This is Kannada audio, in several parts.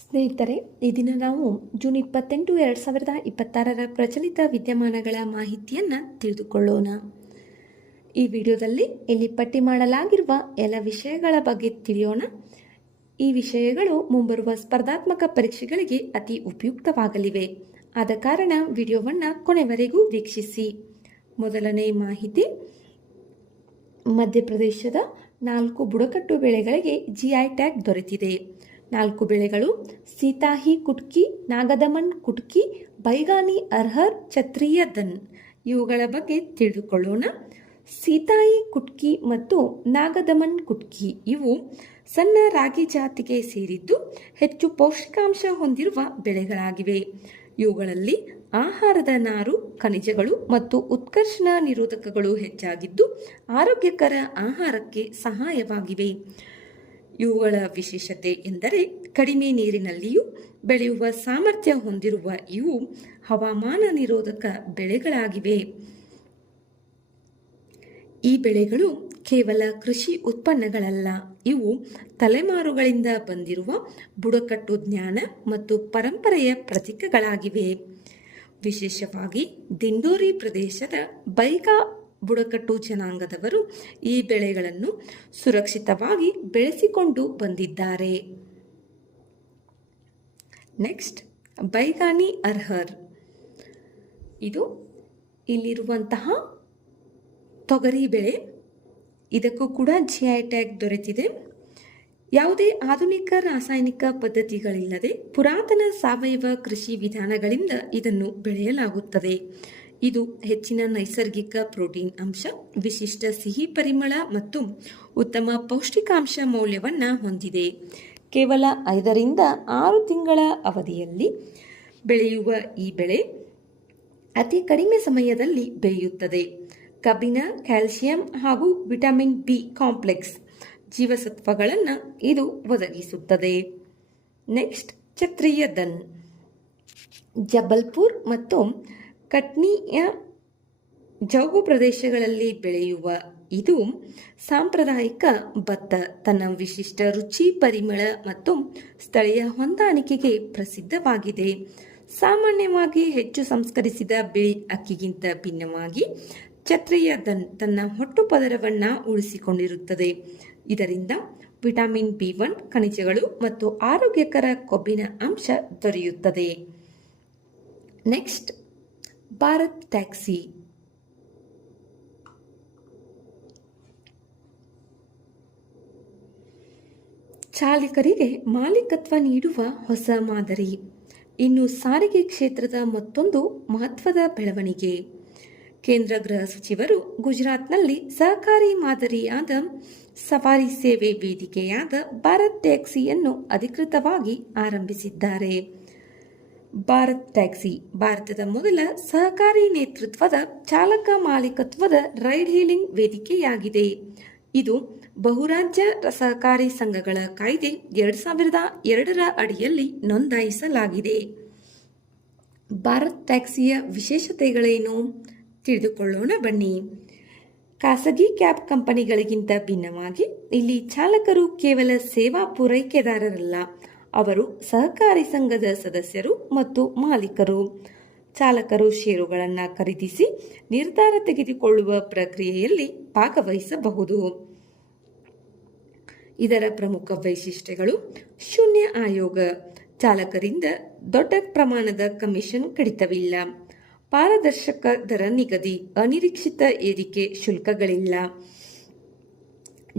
ಸ್ನೇಹಿತರೆ, ಈ ದಿನ ನಾವು ಜೂನ್ 28, 2026 ಪ್ರಚಲಿತ ವಿದ್ಯಮಾನಗಳ ಮಾಹಿತಿಯನ್ನು ತಿಳಿದುಕೊಳ್ಳೋಣ. ಈ ವಿಡಿಯೋದಲ್ಲಿ ಇಲ್ಲಿ ಪಟ್ಟಿ ಮಾಡಲಾಗಿರುವ ಎಲ್ಲ ವಿಷಯಗಳ ಬಗ್ಗೆ ತಿಳಿಯೋಣ. ಈ ವಿಷಯಗಳು ಮುಂಬರುವ ಸ್ಪರ್ಧಾತ್ಮಕ ಪರೀಕ್ಷೆಗಳಿಗೆ ಅತಿ ಉಪಯುಕ್ತವಾಗಲಿವೆ. ಆದ ಕಾರಣ ವಿಡಿಯೋವನ್ನು ಕೊನೆವರೆಗೂ ವೀಕ್ಷಿಸಿ. ಮೊದಲನೇ ಮಾಹಿತಿ, ಮಧ್ಯಪ್ರದೇಶದ 4 ಬುಡಕಟ್ಟು ಬೆಳೆಗಳಿಗೆ GI ಟ್ಯಾಗ್ ದೊರೆತಿದೆ. 4 ಬೆಳೆಗಳು ಸೀತಾಹಿ ಕುಟ್ಕಿ, ನಾಗದಮನ್ ಕುಟ್ಕಿ, ಬೈಗಾನಿ ಅರ್ಹರ್, ಛತ್ರಿಯ ದನ್. ಇವುಗಳ ಬಗ್ಗೆ ತಿಳಿದುಕೊಳ್ಳೋಣ. ಸೀತಾಯಿ ಕುಟ್ಕಿ ಮತ್ತು ನಾಗದಮನ್ ಕುಟ್ಕಿ ಇವು ಸಣ್ಣ ರಾಗಿ ಜಾತಿಗೆ ಸೇರಿದ್ದು ಹೆಚ್ಚು ಪೌಷ್ಟಿಕಾಂಶ ಹೊಂದಿರುವ ಬೆಳೆಗಳಾಗಿವೆ. ಇವುಗಳಲ್ಲಿ ಆಹಾರದ ನಾರು, ಖನಿಜಗಳು ಮತ್ತು ಉತ್ಕರ್ಷಣ ನಿರೋಧಕಗಳು ಹೆಚ್ಚಾಗಿದ್ದು ಆರೋಗ್ಯಕರ ಆಹಾರಕ್ಕೆ ಸಹಾಯವಾಗಿವೆ. ಇವುಗಳ ವಿಶೇಷತೆ ಎಂದರೆ ಕಡಿಮೆ ನೀರಿನಲ್ಲಿಯೂ ಬೆಳೆಯುವ ಸಾಮರ್ಥ್ಯ ಹೊಂದಿರುವ ಇವು ಹವಾಮಾನ ನಿರೋಧಕ ಬೆಳೆಗಳಾಗಿವೆ. ಈ ಬೆಳೆಗಳು ಕೇವಲ ಕೃಷಿ ಉತ್ಪನ್ನಗಳಲ್ಲ, ಇವು ತಲೆಮಾರುಗಳಿಂದ ಬಂದಿರುವ ಬುಡಕಟ್ಟು ಜ್ಞಾನ ಮತ್ತು ಪರಂಪರೆಯ ಪ್ರತೀಕಗಳಾಗಿವೆ. ವಿಶೇಷವಾಗಿ ದಿಂಡೋರಿ ಪ್ರದೇಶದ ಬೈಗಾ ಬುಡಕಟ್ಟು ಜನಾಂಗದವರು ಈ ಬೆಳೆಗಳನ್ನು ಸುರಕ್ಷಿತವಾಗಿ ಬೆಳೆಸಿಕೊಂಡು ಬಂದಿದ್ದಾರೆ. ನೆಕ್ಸ್ಟ್, ಬೈಗಾನಿ ಅರ್ಹರ್. ಇದು ಇಲ್ಲಿರುವಂತಹ ತೊಗರಿ ಬೆಳೆ. ಇದಕ್ಕೂ ಕೂಡ GI ಟ್ಯಾಗ್ ದೊರೆತಿದೆ. ಯಾವುದೇ ಆಧುನಿಕ ರಾಸಾಯನಿಕ ಪದ್ಧತಿಗಳಿಲ್ಲದೆ ಪುರಾತನ ಸಾವಯವ ಕೃಷಿ ವಿಧಾನಗಳಿಂದ ಇದನ್ನು ಬೆಳೆಯಲಾಗುತ್ತದೆ. ಇದು ಹೆಚ್ಚಿನ ನೈಸರ್ಗಿಕ ಪ್ರೋಟೀನ್ ಅಂಶ, ವಿಶಿಷ್ಟ ಸಿಹಿ ಪರಿಮಳ ಮತ್ತು ಉತ್ತಮ ಪೌಷ್ಟಿಕಾಂಶ ಮೌಲ್ಯವನ್ನು ಹೊಂದಿದೆ. ಕೇವಲ 5 ರಿಂದ 6 ತಿಂಗಳ ಅವಧಿಯಲ್ಲಿ ಬೆಳೆಯುವ ಈ ಬೆಳೆ ಅತಿ ಕಡಿಮೆ ಸಮಯದಲ್ಲಿ ಬೆಳೆಯುತ್ತದೆ. ಕಬ್ಬಿಣ, ಕ್ಯಾಲ್ಸಿಯಂ ಹಾಗೂ ವಿಟಮಿನ್ B ಕಾಂಪ್ಲೆಕ್ಸ್ ಜೀವಸತ್ವಗಳನ್ನು ಇದು ಒದಗಿಸುತ್ತದೆ. ನೆಕ್ಸ್ಟ್, ಛತ್ರಿಯ ದನ್. ಜಬಲ್ಪುರ್ ಮತ್ತು ಕಟ್ನಿಯ ಜೌಗು ಪ್ರದೇಶಗಳಲ್ಲಿ ಬೆಳೆಯುವ ಇದು ಸಾಂಪ್ರದಾಯಿಕ ಭತ್ತ. ತನ್ನ ವಿಶಿಷ್ಟ ರುಚಿ, ಪರಿಮಳ ಮತ್ತು ಸ್ಥಳೀಯ ಹೊಂದಾಣಿಕೆಗೆ ಪ್ರಸಿದ್ಧವಾಗಿದೆ. ಸಾಮಾನ್ಯವಾಗಿ ಹೆಚ್ಚು ಸಂಸ್ಕರಿಸಿದ ಬಿಳಿ ಅಕ್ಕಿಗಿಂತ ಭಿನ್ನವಾಗಿ ಛತ್ರಿಯ ದನ್ ತನ್ನ ಹೊಟ್ಟು ಪದರವನ್ನು ಉಳಿಸಿಕೊಂಡಿರುತ್ತದೆ. ಇದರಿಂದ ವಿಟಮಿನ್ B1, ಖನಿಜಗಳು ಮತ್ತು ಆರೋಗ್ಯಕರ ಕೊಬ್ಬಿನ ಅಂಶ ದೊರೆಯುತ್ತದೆ. Next, Bharat taxi. ಚಾಲಕರಿಗೆ ಮಾಲೀಕತ್ವ ನೀಡುವ ಹೊಸ ಮಾದರಿ. ಇನ್ನು ಸಾರಿಗೆ ಕ್ಷೇತ್ರದ ಮತ್ತೊಂದು ಮಹತ್ವದ ಬೆಳವಣಿಗೆ. ಕೇಂದ್ರ ಗೃಹ ಸಚಿವರು ಗುಜರಾತ್ನಲ್ಲಿ ಸಹಕಾರಿ ಮಾದರಿಯಾದ ಸವಾರಿ ಸೇವೆ ವೇದಿಕೆಯಾದ ಭಾರತ್ ಟ್ಯಾಕ್ಸಿಯನ್ನು ಅಧಿಕೃತವಾಗಿ ಆರಂಭಿಸಿದ್ದಾರೆ. ಭಾರತ್ ಟ್ಯಾಕ್ಸಿ ಭಾರತದ ಮೊದಲ ಸಹಕಾರಿ ನೇತೃತ್ವದ ಚಾಲಕ ಮಾಲೀಕತ್ವದ ರೈಡ್ ಹೀಲಿಂಗ್ ವೇದಿಕೆಯಾಗಿದೆ. ಇದು ಬಹುರಾಜ್ಯ ಸಹಕಾರಿ ಸಂಘಗಳ ಕಾಯ್ದೆ 2002 ಅಡಿಯಲ್ಲಿ ನೋಂದಾಯಿಸಲಾಗಿದೆ. ಭಾರತ್ ಟ್ಯಾಕ್ಸಿಯ ವಿಶೇಷತೆಗಳೇನು ತಿಳಿದುಕೊಳ್ಳೋಣ ಬನ್ನಿ. ಖಾಸಗಿ ಕ್ಯಾಬ್ ಕಂಪನಿಗಳಿಗಿಂತ ಭಿನ್ನವಾಗಿ ಇಲ್ಲಿ ಚಾಲಕರು ಕೇವಲ ಸೇವಾ ಪೂರೈಕೆದಾರರಲ್ಲ, ಅವರು ಸಹಕಾರಿ ಸಂಘದ ಸದಸ್ಯರು ಮತ್ತು ಮಾಲೀಕರು. ಚಾಲಕರು ಷೇರುಗಳನ್ನು ಖರೀದಿಸಿ ನಿರ್ಧಾರ ತೆಗೆದುಕೊಳ್ಳುವ ಪ್ರಕ್ರಿಯೆಯಲ್ಲಿ ಭಾಗವಹಿಸಬಹುದು. ಇದರ ಪ್ರಮುಖ ವೈಶಿಷ್ಟ್ಯಗಳು: ಶೂನ್ಯ ಆಯೋಗ, ಚಾಲಕರಿಂದ ದೊಡ್ಡ ಪ್ರಮಾಣದ ಕಮಿಷನ್ ಕಡಿತವಿಲ್ಲ. ಪಾರದರ್ಶಕ ದರ ನಿಗದಿ, ಅನಿರೀಕ್ಷಿತ ಏರಿಕೆ ಶುಲ್ಕಗಳಿಲ್ಲ.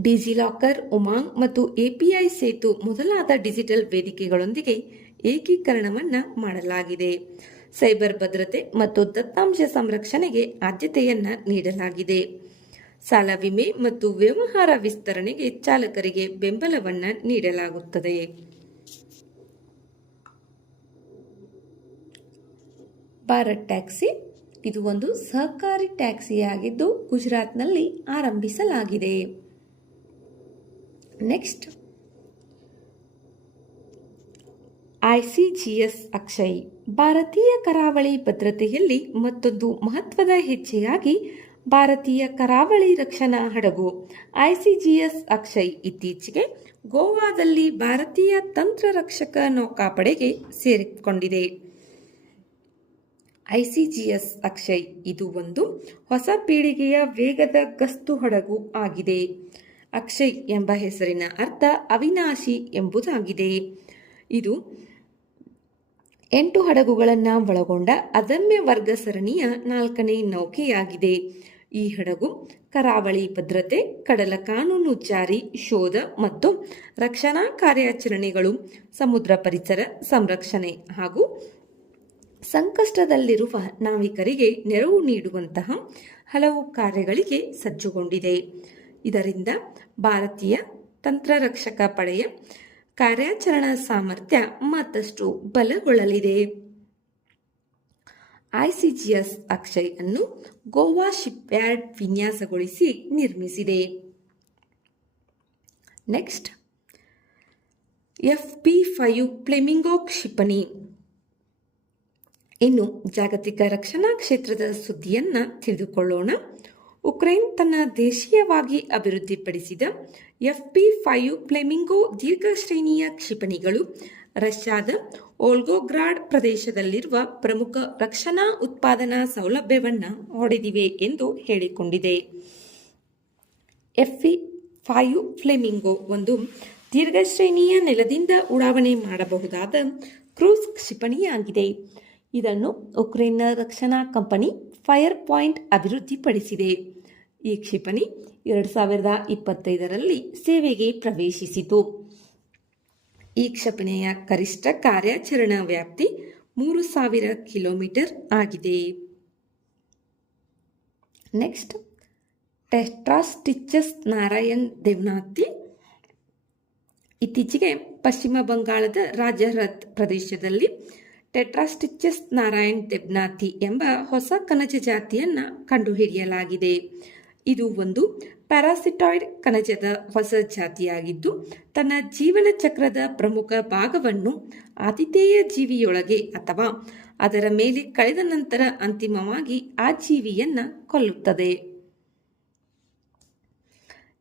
ಡಿಜಿಲಾಕರ್, ಉಮಾಂಗ್ ಮತ್ತು API ಸೇತು ಮೊದಲಾದ ಡಿಜಿಟಲ್ ವೇದಿಕೆಗಳೊಂದಿಗೆ ಏಕೀಕರಣವನ್ನು ಮಾಡಲಾಗಿದೆ. ಸೈಬರ್ ಭದ್ರತೆ ಮತ್ತು ದತ್ತಾಂಶ ಸಂರಕ್ಷಣೆಗೆ ಆದ್ಯತೆಯನ್ನು ನೀಡಲಾಗಿದೆ. ಸಾಲ ವಿಮೆ ಮತ್ತು ವ್ಯವಹಾರ ವಿಸ್ತರಣೆಗೆ ಚಾಲಕರಿಗೆ ಬೆಂಬಲವನ್ನು ನೀಡಲಾಗುತ್ತದೆ. ಭಾರತ್ ಟ್ಯಾಕ್ಸಿ ಇದು ಒಂದು ಸಹಕಾರಿ ಟ್ಯಾಕ್ಸಿಯಾಗಿದ್ದು ಗುಜರಾತ್ನಲ್ಲಿ ಆರಂಭಿಸಲಾಗಿದೆ. Next, ICGS Akshay. ಭಾರತೀಯ ಕರಾವಳಿ ಭದ್ರತೆಯಲ್ಲಿ ಮತ್ತೊಂದು ಮಹತ್ವದ ಹೆಜ್ಜೆಯಾಗಿ ಭಾರತೀಯ ಕರಾವಳಿ ರಕ್ಷಣಾ ಹಡಗು ICGS ಅಕ್ಷಯ್ ಇತ್ತೀಚೆಗೆ ಗೋವಾದಲ್ಲಿ ಭಾರತೀಯ ತಂತ್ರರಕ್ಷಕ ನೌಕಾಪಡೆಗೆ ಸೇರಿಕೊಂಡಿದೆ. ICGS ಅಕ್ಷಯ್ ಇದು ಒಂದು ಹೊಸ ಪೀಳಿಗೆಯ ವೇಗದ ಗಸ್ತು ಹಡಗು ಆಗಿದೆ. ಅಕ್ಷಯ್ ಎಂಬ ಹೆಸರಿನ ಅರ್ಥ ಅವಿನಾಶಿ ಎಂಬುದಾಗಿದೆ. ಇದು 8 ಹಡಗುಗಳನ್ನು ಒಳಗೊಂಡ ಅದಮ್ಯ ವರ್ಗ ಸರಣಿಯ 4ನೇ ನೌಕೆಯಾಗಿದೆ. ಈ ಹಡಗು ಕರಾವಳಿ ಭದ್ರತೆ, ಕಡಲ ಕಾನೂನು ಜಾರಿ, ಶೋಧ ಮತ್ತು ರಕ್ಷಣಾ ಕಾರ್ಯಾಚರಣೆಗಳು, ಸಮುದ್ರ ಪರಿಸರ ಸಂರಕ್ಷಣೆ ಹಾಗೂ ಸಂಕಷ್ಟದಲ್ಲಿರುವ ನಾವಿಕರಿಗೆ ನೆರವು ನೀಡುವಂತಹ ಹಲವು ಕಾರ್ಯಗಳಿಗೆ ಸಜ್ಜುಗೊಂಡಿದೆ. ಇದರಿಂದ ಭಾರತೀಯ ತಂತ್ರರಕ್ಷಕ ಪಡೆಯ ಕಾರ್ಯಾಚರಣಾ ಸಾಮರ್ಥ್ಯ ಮತ್ತಷ್ಟು ಬಲಗೊಳ್ಳಲಿದೆ. ICGS ಅಕ್ಷಯ್ ಅನ್ನು ಗೋವಾ ಶಿಪ್ಯಾರ್ಡ್ ವಿನ್ಯಾಸಗೊಳಿಸಿ ನಿರ್ಮಿಸಿದೆ. ನೆಕ್ಸ್ಟ್, FP5 ಫ್ಲೆಮಿಂಗೋ ಕ್ಷಿಪಣಿ. ಇನ್ನು ಜಾಗತಿಕ ರಕ್ಷಣಾ ಕ್ಷೇತ್ರದ ಸುದ್ದಿಯನ್ನ ತಿಳಿದುಕೊಳ್ಳೋಣ. ಉಕ್ರೇನ್ ತನ್ನ ದೇಶೀಯವಾಗಿ ಅಭಿವೃದ್ಧಿಪಡಿಸಿದ FP5 ಫ್ಲೆಮಿಂಗೋ ದೀರ್ಘ ಶ್ರೇಣಿಯ ಕ್ಷಿಪಣಿಗಳು ರಷ್ಯಾದ ಓಲ್ಗೋಗ್ರಾಡ್ ಪ್ರದೇಶದಲ್ಲಿರುವ ಪ್ರಮುಖ ರಕ್ಷಣಾ ಉತ್ಪಾದನಾ ಸೌಲಭ್ಯವನ್ನು ಹೊಡೆದಿವೆ ಎಂದು ಹೇಳಿಕೊಂಡಿದೆ. FP5 ಫ್ಲೆಮಿಂಗೋ ಒಂದು ದೀರ್ಘ ಶ್ರೇಣಿಯ ನೆಲದಿಂದ ಉಡಾವಣೆ ಮಾಡಬಹುದಾದ ಕ್ರೂಸ್ ಕ್ಷಿಪಣಿಯಾಗಿದೆ. ಇದನ್ನು ಉಕ್ರೇನ್ನ ರಕ್ಷಣಾ ಕಂಪನಿ ಫೈರ್ ಪಾಯಿಂಟ್ ಅಭಿವೃದ್ಧಿಪಡಿಸಿದೆ. ಈ ಕ್ಷಿಪಣಿ 2025ರಲ್ಲಿ ಸೇವೆಗೆ ಪ್ರವೇಶಿಸಿತು. ಈ ಕ್ಷಿಪಣಿಯ ಗರಿಷ್ಠ ಕಾರ್ಯಾಚರಣಾ ವ್ಯಾಪ್ತಿ 3000 ಕಿಲೋಮೀಟರ್ ಆಗಿದೆ. ನೆಕ್ಸ್ಟ್, ಟೆಟ್ರಾಸ್ಟಿಚಸ್ ನಾರಾಯಣ್ ದೇವ್ನಾಥಿ. ಇತ್ತೀಚೆಗೆ ಪಶ್ಚಿಮ ಬಂಗಾಳದ ರಾಜಹತ್ ಪ್ರದೇಶದಲ್ಲಿ ಟೆಟ್ರಾಸ್ಟಿಚಸ್ ನಾರಾಯಣ್ ದೇವ್ನಾಥಿ ಎಂಬ ಹೊಸ ಕಣಜ ಜಾತಿಯನ್ನು ಕಂಡುಹಿಡಿಯಲಾಗಿದೆ. ಇದು ಒಂದು ಪ್ಯಾರಾಸಿಟಾಯ್ಡ್ ಕಣಜದ ಹೊಸ ಜಾತಿಯಾಗಿದ್ದು, ತನ್ನ ಜೀವನ ಚಕ್ರದ ಪ್ರಮುಖ ಭಾಗವನ್ನು ಆತಿಥೇಯ ಜೀವಿಯೊಳಗೆ ಅಥವಾ ಅದರ ಮೇಲೆ ಕಳೆದ ನಂತರ ಅಂತಿಮವಾಗಿ ಆ ಜೀವಿಯನ್ನು ಕೊಲ್ಲುತ್ತದೆ.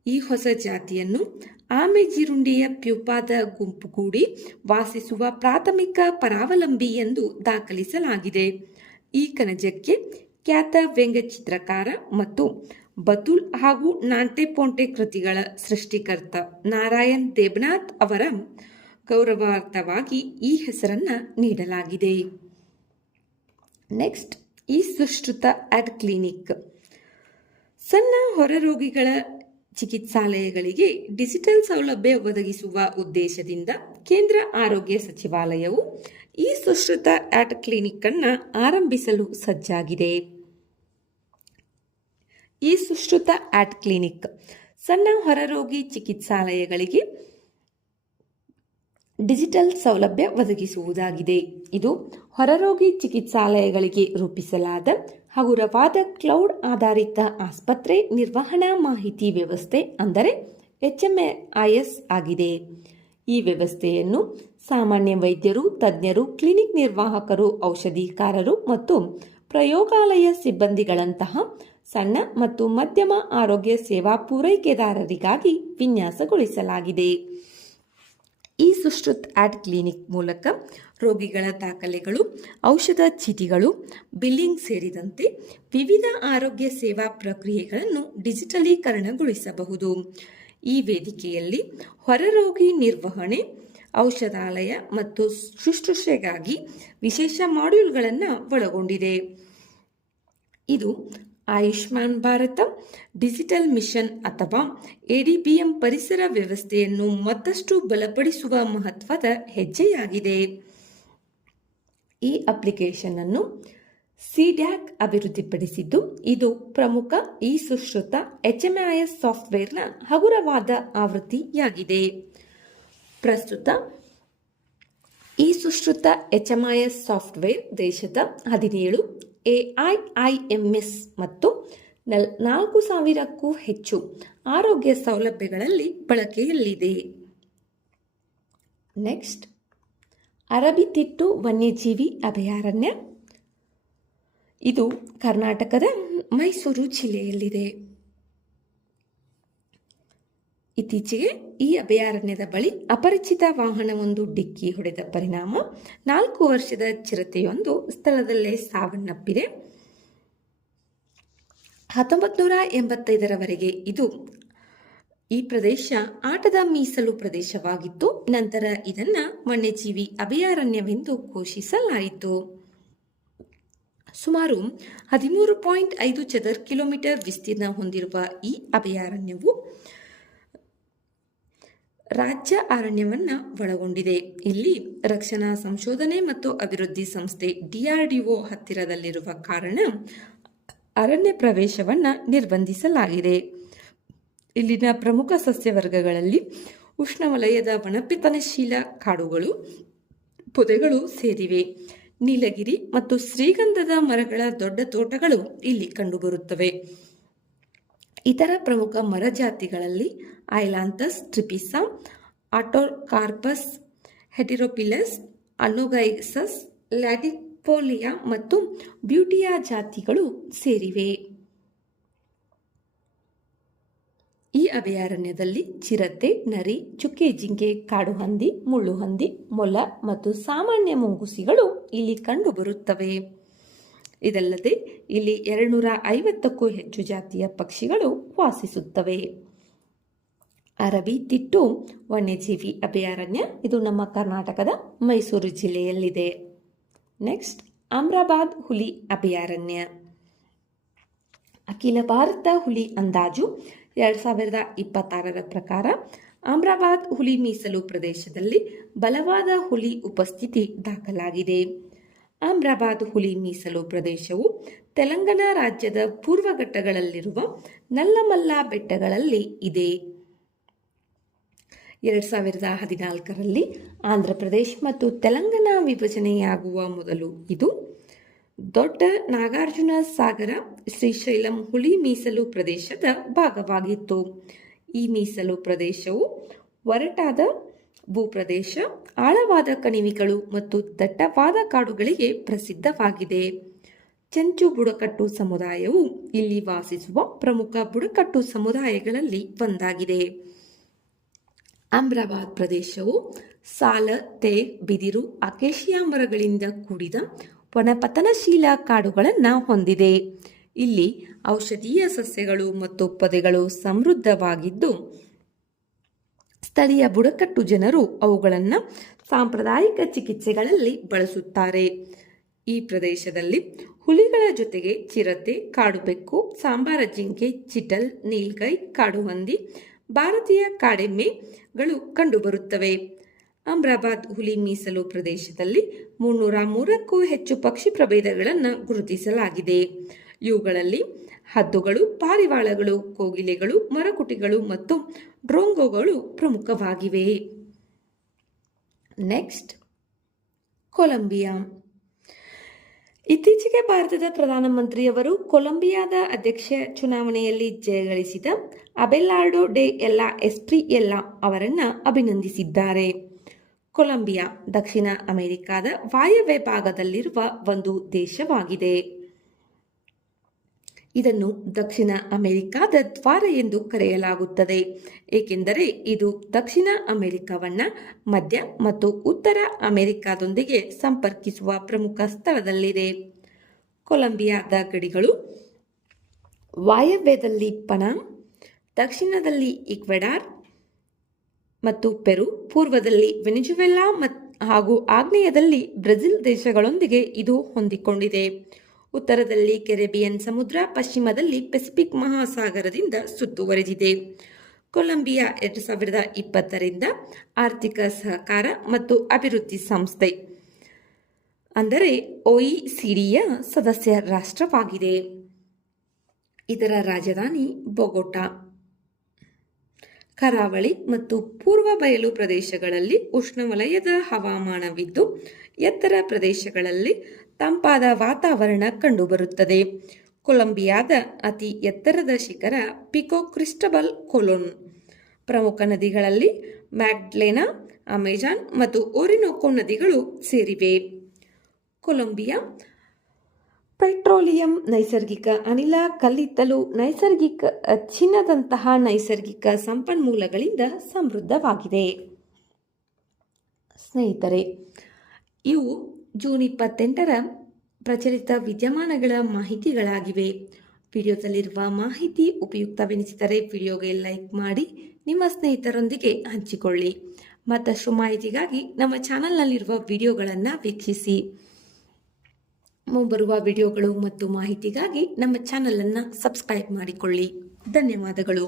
ಈ ಹೊಸ ಜಾತಿಯನ್ನು ಆಮೆ ಜೀರುಂಡೆಯ ಪ್ಯೂಪಾದ ಗುಂಪುಗೂಡಿ ವಾಸಿಸುವ ಪ್ರಾಥಮಿಕ ಪರಾವಲಂಬಿ ಎಂದು ದಾಖಲಿಸಲಾಗಿದೆ. ಈ ಕಣಜಕ್ಕೆ ಖ್ಯಾತ ವ್ಯಂಗ್ಯಚಿತ್ರಕಾರ ಮತ್ತು ಬತುಲ್ ಹಾಗೂ ನಾಂಟೆ ಪೋಂಟೆ ಕೃತಿಗಳ ಸೃಷ್ಟಿಕರ್ತ ನಾರಾಯಣ್ ದೇಬ್ನಾಥ್ ಅವರ ಗೌರವಾರ್ಥವಾಗಿ ಈ ಹೆಸರನ್ನು ನೀಡಲಾಗಿದೆ. ನೆಕ್ಸ್ಟ್, ಈ ಸುಶ್ರುತ ಅಡ್ ಕ್ಲಿನಿಕ್. ಸಣ್ಣ ಹೊರರೋಗಿಗಳ ಚಿಕಿತ್ಸಾಲಯಗಳಿಗೆ ಡಿಜಿಟಲ್ ಸೌಲಭ್ಯ ಒದಗಿಸುವ ಉದ್ದೇಶದಿಂದ ಕೇಂದ್ರ ಆರೋಗ್ಯ ಸಚಿವಾಲಯವು ಈ ಸುಶ್ರುತ ಅಟ್ ಕ್ಲಿನಿಕ್ ಅನ್ನು ಆರಂಭಿಸಲು ಸಜ್ಜಾಗಿದೆ. ಈ ಸುಶ್ರುತ ಅಟ್ ಕ್ಲಿನಿಕ್ ಸಣ್ಣ ಹೊರರೋಗಿ ಚಿಕಿತ್ಸಾಲಯಗಳಿಗೆ ಡಿಜಿಟಲ್ ಸೌಲಭ್ಯ ಒದಗಿಸುವುದಾಗಿದೆ. ಇದು ಹೊರರೋಗಿ ಚಿಕಿತ್ಸಾಲಯಗಳಿಗೆ ರೂಪಿಸಲಾದ ಹಗುರವಾದ ಕ್ಲೌಡ್ ಆಧಾರಿತ ಆಸ್ಪತ್ರೆ ನಿರ್ವಹಣಾ ಮಾಹಿತಿ ವ್ಯವಸ್ಥೆ ಅಂದರೆ HMIS ಆಗಿದೆ. ಈ ವ್ಯವಸ್ಥೆಯನ್ನು ಸಾಮಾನ್ಯ ವೈದ್ಯರು, ತಜ್ಞರು, ಕ್ಲಿನಿಕ್ ನಿರ್ವಾಹಕರು, ಔಷಧಿಕಾರರು ಮತ್ತು ಪ್ರಯೋಗಾಲಯ ಸಿಬ್ಬಂದಿಗಳಂತಹ ಸಣ್ಣ ಮತ್ತು ಮಧ್ಯಮ ಆರೋಗ್ಯ ಸೇವಾ ಪೂರೈಕೆದಾರರಿಗಾಗಿ ವಿನ್ಯಾಸಗೊಳಿಸಲಾಗಿದೆ. ಈ ಸುಶ್ರುತ್ ಆಡ್ ಕ್ಲಿನಿಕ್ ಮೂಲಕ ರೋಗಿಗಳ ದಾಖಲೆಗಳು, ಔಷಧ ಚೀಟಿಗಳು, ಬಿಲ್ಲಿಂಗ್ ಸೇರಿದಂತೆ ವಿವಿಧ ಆರೋಗ್ಯ ಸೇವಾ ಪ್ರಕ್ರಿಯೆಗಳನ್ನು ಡಿಜಿಟಲೀಕರಣಗೊಳಿಸಬಹುದು. ಈ ವೇದಿಕೆಯಲ್ಲಿ ಹೊರರೋಗಿ ನಿರ್ವಹಣೆ, ಔಷಧಾಲಯ ಮತ್ತು ಶುಶ್ರೂಷೆಗಾಗಿ ವಿಶೇಷ ಮಾಡ್ಯೂಲ್ಗಳನ್ನು ಒಳಗೊಂಡಿದೆ. ಇದು ಆಯುಷ್ಮಾನ್ ಭಾರತ ಡಿಜಿಟಲ್ ಮಿಷನ್ ಅಥವಾ ADPM ಪರಿಸರ ವ್ಯವಸ್ಥೆಯನ್ನು ಮತ್ತಷ್ಟು ಬಲಪಡಿಸುವ ಮಹತ್ವದ ಹೆಜ್ಜೆಯಾಗಿದೆ. ಈ ಅಪ್ಲಿಕೇಶನ್ ಅನ್ನು CDAC ಅಭಿವೃದ್ಧಿಪಡಿಸಿದ್ದು, ಇದು ಪ್ರಮುಖ ಈ ಸುಶ್ರುತ HMIS ಸಾಫ್ಟ್ವೇರ್ನ ಹಗುರವಾದ ಆವೃತ್ತಿಯಾಗಿದೆ. ಪ್ರಸ್ತುತ ಈ ಸುಶ್ರುತ HMIS ಸಾಫ್ಟ್ವೇರ್ ದೇಶದ 17 AIIMS ಮತ್ತು 4000ಕ್ಕೂ ಹೆಚ್ಚು ಆರೋಗ್ಯ ಸೌಲಭ್ಯಗಳಲ್ಲಿ ಬಳಕೆಯಲ್ಲಿದೆ. ನೆಕ್ಸ್ಟ್, ಅರಬಿತಿಟ್ಟು ವನ್ಯಜೀವಿ ಅಭಯಾರಣ್ಯ. ಇದು ಕರ್ನಾಟಕದ ಮೈಸೂರು ಜಿಲ್ಲೆಯಲ್ಲಿದೆ. ಇತ್ತೀಚೆಗೆ ಈ ಅಭಯಾರಣ್ಯದ ಬಳಿ ಅಪರಿಚಿತ ವಾಹನವೊಂದು ಡಿಕ್ಕಿ ಹೊಡೆದ ಪರಿಣಾಮ 4 ವರ್ಷದ ಚಿರತೆಯೊಂದು ಸ್ಥಳದಲ್ಲೇ ಸಾವನ್ನಪ್ಪಿದೆ. 1985ರವರೆಗೆ ಈ ಪ್ರದೇಶ ಆಟದ ಮೀಸಲು ಪ್ರದೇಶವಾಗಿತ್ತು. ನಂತರ ಇದನ್ನು ವನ್ಯಜೀವಿ ಅಭಯಾರಣ್ಯವೆಂದು ಘೋಷಿಸಲಾಯಿತು. ಸುಮಾರು 13.5 ಚದರ ಕಿಲೋಮೀಟರ್ ವಿಸ್ತೀರ್ಣ ಹೊಂದಿರುವ ಈ ಅಭಯಾರಣ್ಯವು ರಾಜ್ಯ ಅರಣ್ಯವನ್ನು ಒಳಗೊಂಡಿದೆ. ಇಲ್ಲಿ ರಕ್ಷಣಾ ಸಂಶೋಧನೆ ಮತ್ತು ಅಭಿವೃದ್ಧಿ ಸಂಸ್ಥೆ DRDO ಹತ್ತಿರದಲ್ಲಿರುವ ಕಾರಣ ಅರಣ್ಯ ಪ್ರವೇಶವನ್ನು ನಿರ್ಬಂಧಿಸಲಾಗಿದೆ. ಇಲ್ಲಿನ ಪ್ರಮುಖ ಸಸ್ಯವರ್ಗಗಳಲ್ಲಿ ಉಷ್ಣವಲಯದ ವನಪಿತನಶೀಲ ಕಾಡುಗಳು, ಪೊದೆಗಳು ಸೇರಿವೆ. ನೀಲಗಿರಿ ಮತ್ತು ಶ್ರೀಗಂಧದ ಮರಗಳ ದೊಡ್ಡ ತೋಟಗಳು ಇಲ್ಲಿ ಕಂಡುಬರುತ್ತವೆ. ಇತರ ಪ್ರಮುಖ ಮರ ಜಾತಿಗಳಲ್ಲಿ ಐಲಾಂಥಸ್ ಟ್ರಿಪಿಸಾ, ಆಟೋಕಾರ್ಪಸ್, ಹೆಟೆರೋಪಿಲಸ್, ಅನೋಗೈಸಸ್, ಲ್ಯಾಟಿಫೋಲಿಯಾ ಮತ್ತು ಬ್ಯೂಟಿಯಾ ಜಾತಿಗಳು ಸೇರಿವೆ. ಈ ಅಭಯಾರಣ್ಯದಲ್ಲಿ ಚಿರತೆ, ನರಿ, ಚುಕ್ಕೆ ಜಿಂಕೆ, ಕಾಡುಹಂದಿ, ಮುಳ್ಳುಹಂದಿ, ಮೊಲ ಮತ್ತು ಸಾಮಾನ್ಯ ಮುಂಗುಸಿಗಳು ಇಲ್ಲಿ ಕಂಡುಬರುತ್ತವೆ. ಇದಲ್ಲದೆ ಇಲ್ಲಿ 250ಕ್ಕೂ ಹೆಚ್ಚು ಜಾತಿಯ ಪಕ್ಷಿಗಳು ವಾಸಿಸುತ್ತವೆ. ಅರಬ್ಬಿ ತಿಟ್ಟು ವನ್ಯಜೀವಿ ಅಭಯಾರಣ್ಯ ಇದು ನಮ್ಮ ಕರ್ನಾಟಕದ ಮೈಸೂರು ಜಿಲ್ಲೆಯಲ್ಲಿದೆ. ನೆಕ್ಸ್ಟ್, ಅಮ್ರಾಬಾದ್ ಹುಲಿ ಅಭಯಾರಣ್ಯ. ಅಖಿಲ ಭಾರತ ಹುಲಿ ಅಂದಾಜು 2026ರ ಪ್ರಕಾರ ಅಮ್ರಾಬಾದ್ ಹುಲಿ ಮೀಸಲು ಪ್ರದೇಶದಲ್ಲಿ ಬಲವಾದ ಹುಲಿ ಉಪಸ್ಥಿತಿ ದಾಖಲಾಗಿದೆ. ಅಮ್ರಾಬಾದ್ ಹುಲಿ ಮೀಸಲು ಪ್ರದೇಶವು ತೆಲಂಗಾಣ ರಾಜ್ಯದ ಪೂರ್ವ ಘಟ್ಟಗಳಲ್ಲಿರುವ ನಲ್ಲಮಲ್ಲ ಬೆಟ್ಟಗಳಲ್ಲಿ ಇದೆ. 2014ರಲ್ಲಿ ಆಂಧ್ರಪ್ರದೇಶ ಮತ್ತು ತೆಲಂಗಾಣ ವಿಭಜನೆಯಾಗುವ ಮೊದಲು ಇದು ದೊಡ್ಡ ನಾಗಾರ್ಜುನ ಸಾಗರ ಶ್ರೀಶೈಲಂ ಹುಲಿ ಮೀಸಲು ಪ್ರದೇಶದ ಭಾಗವಾಗಿತ್ತು. ಈ ಮೀಸಲು ಪ್ರದೇಶವು ಒರಟಾದ ಭೂಪ್ರದೇಶ, ಆಳವಾದ ಕಣಿವೆಗಳು ಮತ್ತು ದಟ್ಟವಾದ ಕಾಡುಗಳಿಗೆ ಪ್ರಸಿದ್ಧವಾಗಿದೆ. ಚೆಂಚು ಬುಡಕಟ್ಟು ಸಮುದಾಯವು ಇಲ್ಲಿ ವಾಸಿಸುವ ಪ್ರಮುಖ ಬುಡಕಟ್ಟು ಸಮುದಾಯಗಳಲ್ಲಿ ಒಂದಾಗಿದೆ. ಅಮ್ರಾಬಾದ್ ಪ್ರದೇಶವು ಸಾಲ, ತೇಗ್, ಬಿದಿರು, ಅಕೇಶಿಯಾ ಮರಗಳಿಂದ ಕೂಡಿದ ವನಪತನಶೀಲ ಕಾಡುಗಳನ್ನು ಹೊಂದಿದೆ. ಇಲ್ಲಿ ಔಷಧೀಯ ಸಸ್ಯಗಳು ಮತ್ತು ಪೊದೆಗಳು ಸಮೃದ್ಧವಾಗಿದ್ದು ಸ್ಥಳೀಯ ಬುಡಕಟ್ಟು ಜನರು ಅವುಗಳನ್ನು ಸಾಂಪ್ರದಾಯಿಕ ಚಿಕಿತ್ಸೆಗಳಲ್ಲಿ ಬಳಸುತ್ತಾರೆ. ಈ ಪ್ರದೇಶದಲ್ಲಿ ಹುಲಿಗಳ ಜೊತೆಗೆ ಚಿರತೆ, ಕಾಡುಬೆಕ್ಕು, ಸಾಂಬಾರ ಜಿಂಕೆ, ಚಿಟಲ್, ನೀಲ್ಗೈ, ಕಾಡುಹಂದಿ, ಭಾರತೀಯ ಕಾಡೆಮ್ಮೆಗಳು ಕಂಡುಬರುತ್ತವೆ. ಅಮ್ರಾಬಾದ್ ಹುಲಿ ಮೀಸಲು ಪ್ರದೇಶದಲ್ಲಿ 303ಕ್ಕೂ ಹೆಚ್ಚು ಪಕ್ಷಿ ಪ್ರಭೇದಗಳನ್ನು ಗುರುತಿಸಲಾಗಿದೆ. ಇವುಗಳಲ್ಲಿ ಹದ್ದುಗಳು, ಪಾರಿವಾಳಗಳು, ಕೋಗಿಲೆಗಳು, ಮರಕುಟಿಗಳು ಮತ್ತು ಡ್ರೋಂಗೋಗಳು ಪ್ರಮುಖವಾಗಿವೆ. Next, Colombia. ಇತ್ತೀಚೆಗೆ ಭಾರತದ ಪ್ರಧಾನಮಂತ್ರಿಯವರು ಕೊಲಂಬಿಯಾದ ಅಧ್ಯಕ್ಷ ಚುನಾವಣೆಯಲ್ಲಿ ಜಯಗಳಿಸಿದ ಅಬೆಲಾರ್ಡೋ ಡೆ ಎಲ್ಲಾ ಎಸ್ಪ್ರಿಯೆಲ್ಲಾ ಅವರನ್ನು ಅಭಿನಂದಿಸಿದ್ದಾರೆ. ಕೊಲಂಬಿಯಾ ದಕ್ಷಿಣ ಅಮೆರಿಕಾದ ವಾಯವ್ಯ ಭಾಗದಲ್ಲಿರುವ ಒಂದು ದೇಶವಾಗಿದೆ. ಇದನ್ನು ದಕ್ಷಿಣ ಅಮೆರಿಕಾದ ದ್ವಾರ ಎಂದು ಕರೆಯಲಾಗುತ್ತದೆ, ಏಕೆಂದರೆ ಇದು ದಕ್ಷಿಣ ಅಮೆರಿಕವನ್ನು ಮಧ್ಯ ಮತ್ತು ಉತ್ತರ ಅಮೆರಿಕಾದೊಂದಿಗೆ ಸಂಪರ್ಕಿಸುವ ಪ್ರಮುಖ ಸ್ಥಳದಲ್ಲಿದೆ. ಕೊಲಂಬಿಯಾದ ಗಡಿಗಳು ವಾಯವ್ಯದಲ್ಲಿ ಪನಾಮ್, ದಕ್ಷಿಣದಲ್ಲಿ ಈಕ್ವೆಡಾರ್ ಮತ್ತು ಪೆರು, ಪೂರ್ವದಲ್ಲಿ ವೆನಿಜುವೆಲಾ ಹಾಗೂ ಆಗ್ನೇಯದಲ್ಲಿ ಬ್ರೆಜಿಲ್ ದೇಶಗಳೊಂದಿಗೆ ಇದು ಹೊಂದಿಕೊಂಡಿದೆ. ಉತ್ತರದಲ್ಲಿ ಕೆರೆಬಿಯನ್ ಸಮುದ್ರ, ಪಶ್ಚಿಮದಲ್ಲಿ ಪೆಸಿಫಿಕ್ ಮಹಾಸಾಗರದಿಂದ ಸುತ್ತುವರೆದಿದೆ. ಕೊಲಂಬಿಯಾ 2020ರಿಂದ ಆರ್ಥಿಕ ಸಹಕಾರ ಮತ್ತು ಅಭಿವೃದ್ಧಿ ಸಂಸ್ಥೆ ಅಂದರೆ OECDಯ ಸದಸ್ಯ ರಾಷ್ಟ್ರವಾಗಿದೆ. ಇದರ ರಾಜಧಾನಿ ಬೊಗೊಟಾ. ಕರಾವಳಿ ಮತ್ತು ಪೂರ್ವ ಬಯಲು ಪ್ರದೇಶಗಳಲ್ಲಿ ಉಷ್ಣವಲಯದ ಹವಾಮಾನವಿದ್ದು, ಎತ್ತರ ಪ್ರದೇಶಗಳಲ್ಲಿ ತಂಪಾದ ವಾತಾವರಣ ಕಂಡುಬರುತ್ತದೆ. ಕೊಲಂಬಿಯಾದ ಅತಿ ಎತ್ತರದ ಶಿಖರ ಪಿಕೋ ಕ್ರಿಸ್ಟಬಲ್ ಕೊಲೊನ್. ಪ್ರಮುಖ ನದಿಗಳಲ್ಲಿ ಮ್ಯಾಗ್ಡಲೆನಾ, ಅಮೆಜಾನ್ ಮತ್ತು ಒರಿನೋಕೊ ನದಿಗಳು ಸೇರಿವೆ. ಕೊಲಂಬಿಯಾ ಪೆಟ್ರೋಲಿಯಂ, ನೈಸರ್ಗಿಕ ಅನಿಲ, ಕಲ್ಲಿದ್ದಲು, ನೈಸರ್ಗಿಕ ಚಿನ್ನದಂತಹ ನೈಸರ್ಗಿಕ ಸಂಪನ್ಮೂಲಗಳಿಂದ ಸಮೃದ್ಧವಾಗಿದೆ. ಸ್ನೇಹಿತರೆ, ಇವು ಜೂನ್ 28ರ ಪ್ರಚಲಿತ ವಿದ್ಯಮಾನಗಳ ಮಾಹಿತಿಗಳಾಗಿವೆ. ವಿಡಿಯೋದಲ್ಲಿರುವ ಮಾಹಿತಿ ಉಪಯುಕ್ತವೆನಿಸಿದರೆ ವಿಡಿಯೋಗೆ ಲೈಕ್ ಮಾಡಿ ನಿಮ್ಮ ಸ್ನೇಹಿತರೊಂದಿಗೆ ಹಂಚಿಕೊಳ್ಳಿ. ಮತ್ತಷ್ಟು ಮಾಹಿತಿಗಾಗಿ ನಮ್ಮ ಚಾನಲ್ನಲ್ಲಿರುವ ವಿಡಿಯೋಗಳನ್ನು ವೀಕ್ಷಿಸಿ. ಮುಂಬರುವ ವಿಡಿಯೋಗಳು ಮತ್ತು ಮಾಹಿತಿಗಾಗಿ ನಮ್ಮ ಚಾನಲನ್ನು ಸಬ್ಸ್ಕ್ರೈಬ್ ಮಾಡಿಕೊಳ್ಳಿ. ಧನ್ಯವಾದಗಳು.